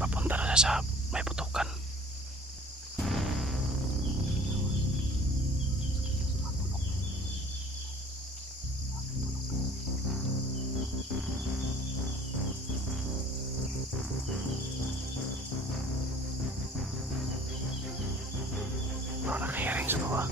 Papunta na siya sa may putukan. Nakahiring sa baba.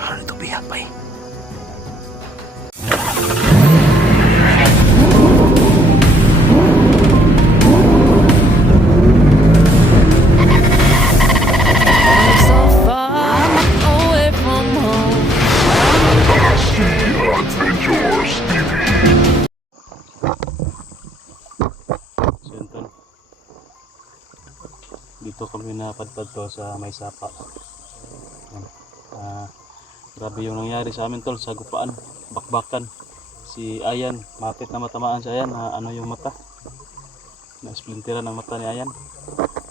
Ano ito biyak pa eh? Dito kami napadpad to sa may sapa. Grabe yung nangyari sa amin tol sa gupaan, bakbakan. Si Ayan, mapit na matamaan si Ayan, na ano yung mata. Na-splinteran ang mata ni Ayan.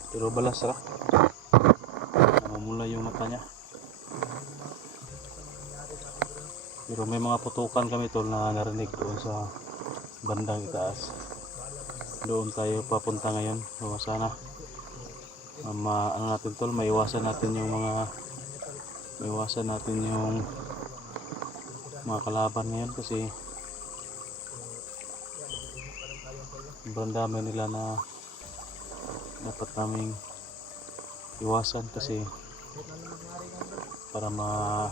Pero balas ra. Namumula yung mata niya. Pero may mga putukan kami tol na narinig doon sa bandang itaas. Doon tayo papunta ngayon. So, sana ano natin tol, maiwasan natin yung mga kalaban ngayon kasi sobrang dami nila na dapat naming iwasan kasi para ano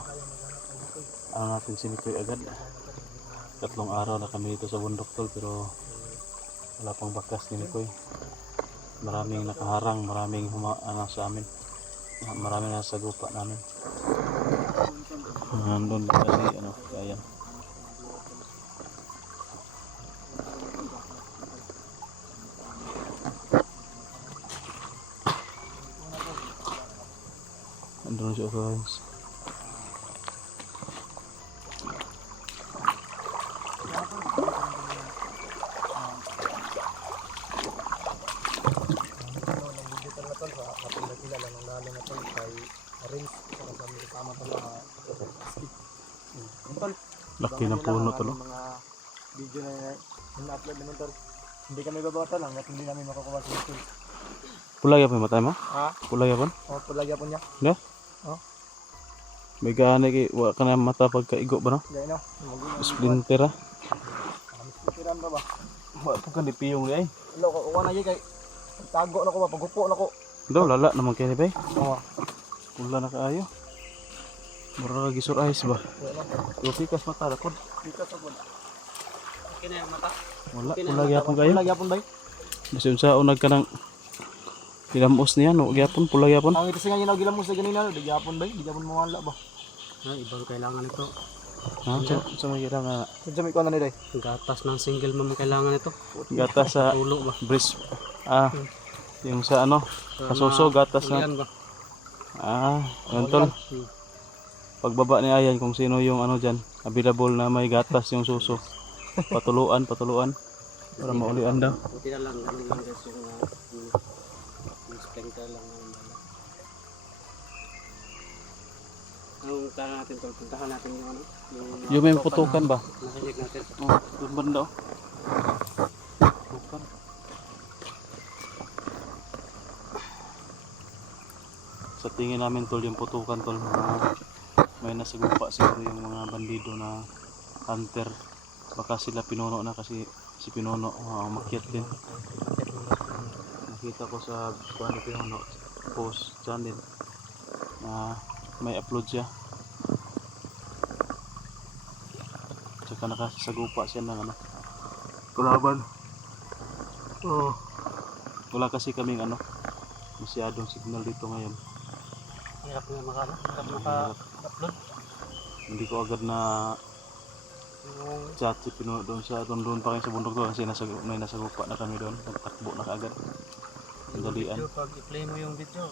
natin si Mikoy agad. 3 araw na kami dito sa bundok tol pero wala pang bakas ni Mikoy. Maraming nakaharang, maraming sa amin, maraming nasa gupa namin. Nandun kasi kaya nandun siya guys. Laki ng puno tol. Mga video na in-upload naman tol. Hindi kami babata lang at hindi namin makukuha sa YouTube. Pulay apa matay mo? Ha? Pulay apa? O pulagya po niya. Ne? Oh. May gani kay wa ka na mata pagkaigo ba no? Gaya no. Splinter ah. Splinteran ba ba? Wa po kan dipiyong ni ay. Hello ko kuha na kay tago na ko ba pagupo na ko. Daw lala naman kay ni bay. Oo. Pula na kaayo. Mura lagi sur ice ba? Pikas mata ra pod. Dito sa pod. Okay na yung mata. Wala pula gyapon kayo. Pula gyapon bay. Basta unsa unag ka nang kilamos niya no gyapon pula gyapon. Ang ito nga ginaw gilamos sa ganina di gyapon bay, di gyapon mawala ba. Ay, ibang kailangan ito. Sa may kailangan Sa mi ko na ni day. Gatas ng single mom kailangan ito. gatas sa Tulo ba? breast yung sa kasuso gatas na. Ulian ba? Yun tol. Pagbaba ni Ayan kung sino yung dyan available na may gatas yung suso. Patuluan para maulian daw. Buti na lang, ganun lang guys yung sprinkler lang naman dala. Ang plano natin tol, puntahan natin yung Yung may putukan ba? nasa-check natin. Doon banda oh. Putukan. Sa tingin namin tol yung putukan tol, may nasagupa siguro yung mga bandido na hunter. Baka sila pinuno na kasi si Pinuno umakyat din. Nakita ko sa Pinuno post dyan din na may upload siya. Tsaka nakasagupa siya ng kalaban. Wala kasi kaming masyadong signal dito ngayon. Hirap na maka-upload. Hindi ko agad na chat si Pinuno doon pa kayo sa bundok doon kasi may nasagupa na kami doon. Nagtakbo na kaagad. Sandalian. Pag i-play mo yung video,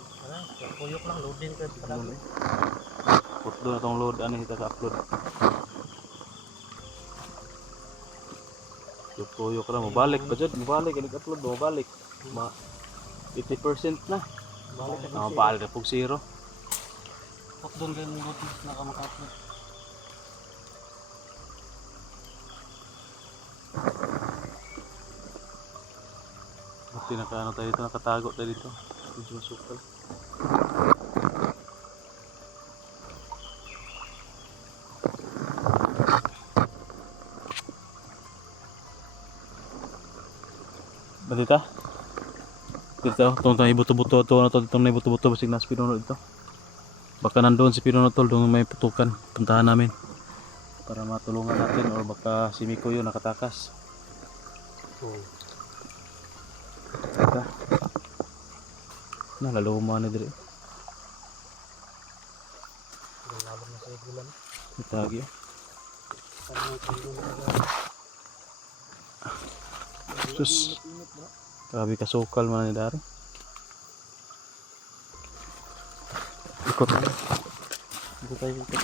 kuyok lang, loading ka. Put doon itong load, kita ka-upload. Tuyo ka lang, mabalik pa dyan, mabalik, nag-upload, mabalik. 80% na. Balik na Mabalik na pong zero. Pag doon kayo ng buti na kamakapit. Buti naka tayo dito, nakatago tayo dito. Medyo masukal. Balita? Dito, itong ibuto-buto ito, itong na ibuto-buto, basig nasa pinuno dito. Baka nandoon si pinuno tol, doon may putukan. Puntahan namin. Para matulungan natin, or baka si Miko yun nakatakas. Ika. Nalaluma na dito. Labang na sa ibulan. Itagi. Sus. Grabe kasukal man ni Dari. Ikot. Ikot tayo, ikot.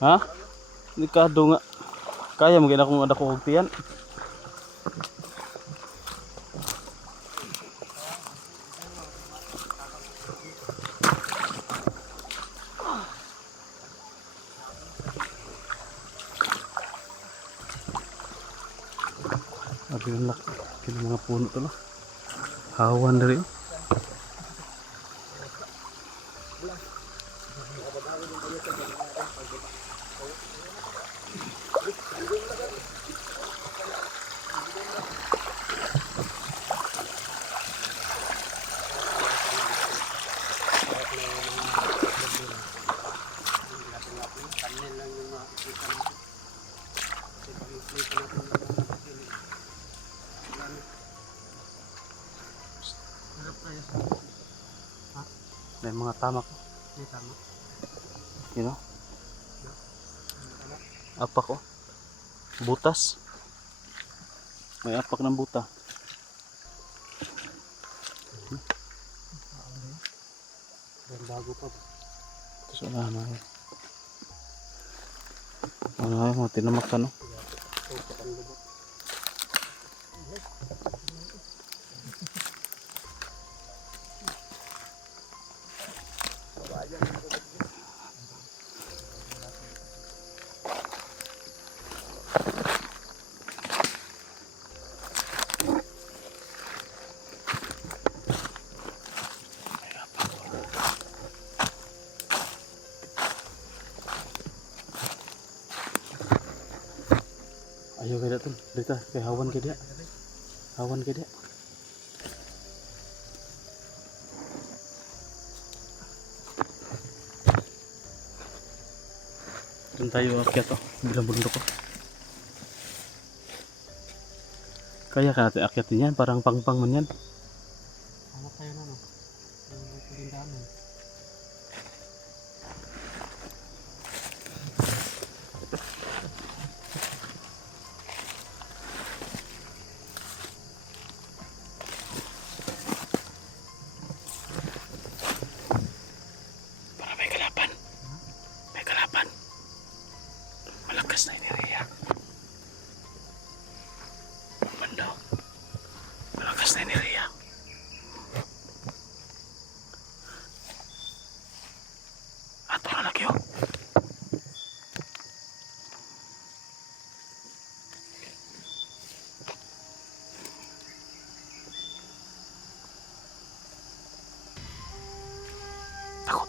Ha? Hindi kado nga. Kaya magiging akong ada ko hugtiyan. Abilak, kini mga puno to no. Hawan dari. Kanin lang yung makikita natin. Kasi pag nakikita natin yung mga natin. Harap tayo sa... Ha? May mga tamak. Hindi tama. You know? Apak oh. Butas. May apak ng buta. Yan bago pa. Tapos wala na. Ano ay mga tinamak ka no? Tupak ang lubak. Ayo kaya tuh, dito kay hawan kaya dia. Hawan kaya dia. Doon tayo akyat oh, bilang bundok oh. Kaya ka natin akyatin yan, parang pang-pang man yan. Hanap tayo na no. Yung tindahan. Para may kalaban. May kalaban. Malakas na enerhiya. Mando. Malakas na enerhiya. Ato na lagi oh. Tako.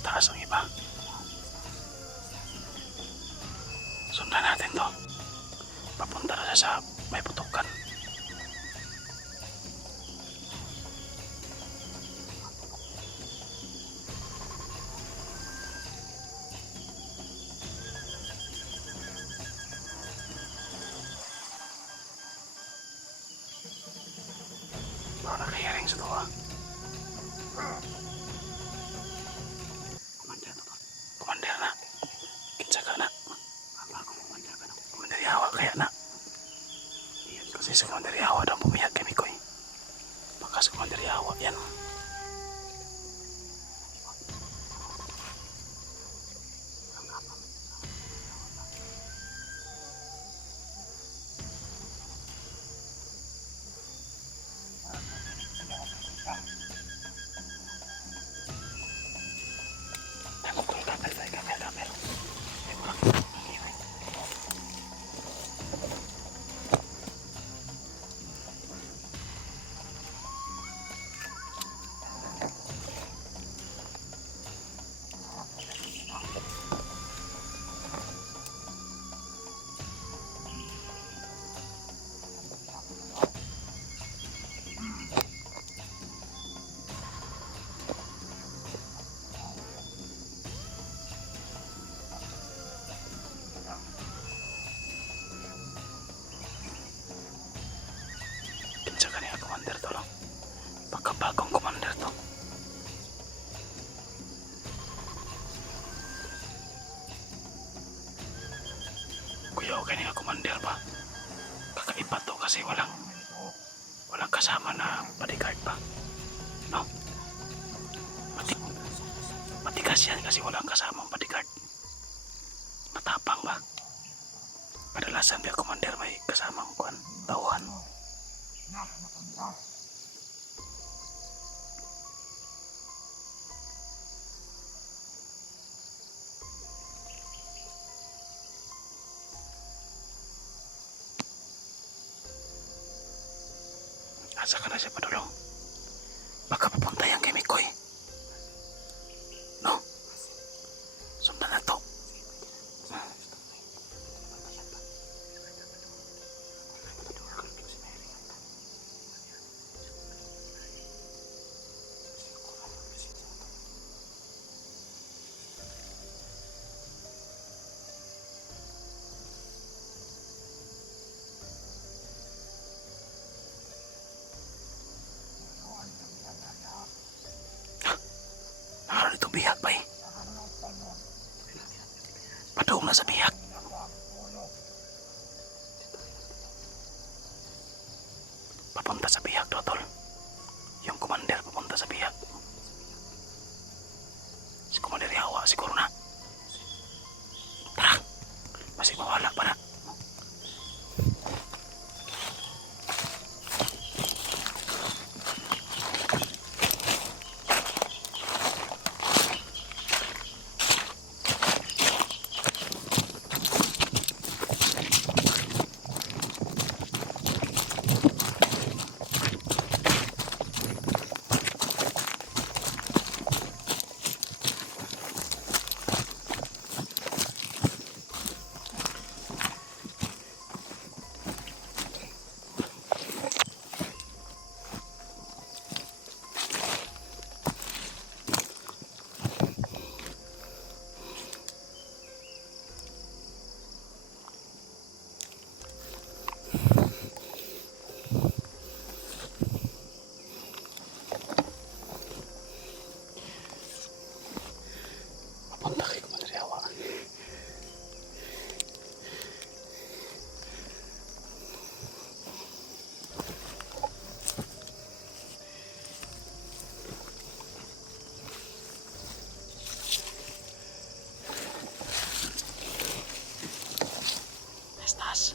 Mas taas ang iba. Sundan natin to. Papunta na siya sa may putukan. Baka nakahiring sa tuwa. Komander na. Kinsa ka na. Komander yawa kaya na. Kasi sa Komander yawa daw bumiyag kami ko eh. Baka sa Komander yawa yan. Ako ko yung camera. Kinsa ka niya Komander to lang. Baka bagong Komander to. Kuya okay niya Komander ba? Kakaiba to kasi walang kasama na bodyguard pa. No? Matigas yan kasi walang kasamang bodyguard. Matapang ba? Kadalasan biya Komander may kasamang tauhan. Asa ka na siya padulong? Baka papunta yan kay Mikoy. No? Sundan na to. Ano dito bihag ba eh? Padung na sa bihag. Papunta sa bihag to, tol. Yung Komander papunta sa bihag. Si Komander yawa siguro na. Tara, masih mawala pa na. Papunta kay Komander yawa. Taas.